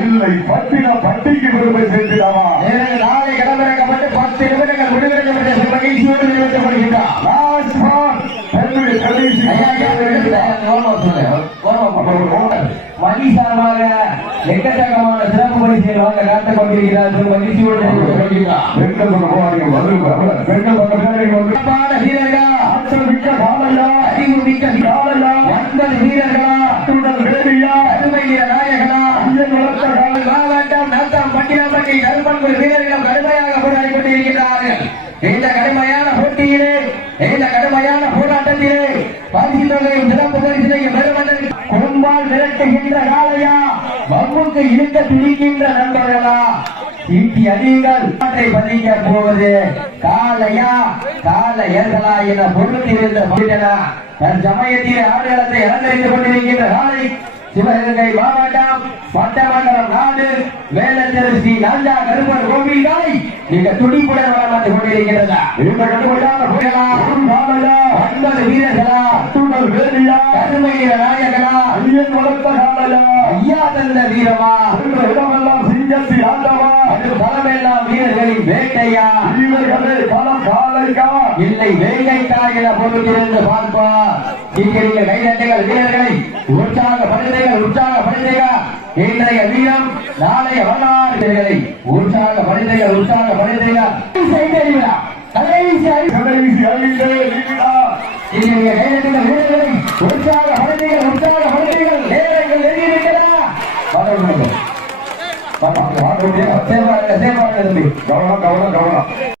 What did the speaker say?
இல்லை பட்டின பட்டிக்கு பெருமை சேர்த்திடவா எனவே நாளை களமிறக்கப்பட்டு பத்து நிமிடங்கள் விடுவிக்கப்பட்ட மகிழ்ச்சியோடு நிறைவேற்றப்படுகின்றார் சார்பாக எக்கச்சக்கமான சிறப்பு பரிசுகள் வாங்க காத்துக் கொண்டிருக்கிறார்கள் மகிழ்ச்சியோடு பெண்கள் பெண்கள் மாவட்டம் பட்டினப்பட்டி கருப்பன்குடி வீரர்களும் கடுமையாக போராடி கொண்டிருக்கிறார்கள் இந்த கடுமையான போட்டியிலே இந்த கடுமையான போராட்டத்திலே பரிசு தொகையும் சிறப்பு பரிசிலையும் பெருமந்தன் குறும்பால் மிரட்டுகின்ற காலையா மம்முக்கு இருக்க துடிக்கின்ற நண்பர்களா? ஈட்டி அடியுங்கள். நாட்டை பதிக்க போவது காலையா காலையர்களா என பொருத்திருந்த மனிதனா தன் சமயத்தில் ஆடுகளத்தை அலங்கரித்துக் கொண்டிருக்கின்ற காலை சிவகங்கை மாவட்டம் பட்டமண்டலம் நாடு வேலச்சேரி ஸ்ரீ ராஜா கருப்பர் கோவில் காலை துடிப்புடன் வளம் கொண்டிருக்கிறதா இந்த கடுமையான புயலா காலையா ஒன்பது வீரர்களா அத்துடன் வேலையா கருமையில நாயகனா ஐயன் வளர்த்த காமலா ஐயா தந்த வீரமா இடமெல்லாம் சிங்கத்தி ஆண்டவா அது பலமெல்லாம் வீரர்களின் வேட்டையா? வீரர்களே பலம் காலையா இல்லை வேங்கைக்காய் என பொறுத்திருந்து பார்ப்போம் சீக்கிரிய கைதட்டுகள் வீரர்களை உற்சாகப்படுத்துங்கள் உற்சாகப்படுத்துங்கள் இன்றைய வீரம் நாளைய வரலாறு வீரர்களை உற்சாகப்படுத்துங்கள் உற்சாகப்படுத்துங்கள் செய்தறிவிழா கடைசி கடைசி அறிந்தே நீடா சீக்கிரிய கைதட்டுகள் வீரர்களை உற்சாகப்படுத்துங்கள் உற்சாகப்படுத்துங்கள் நேரங்கள் நெருங்கியிருக்கிறா சேவாங்க சேவாங்க கவனம் கவனம் கவனம்.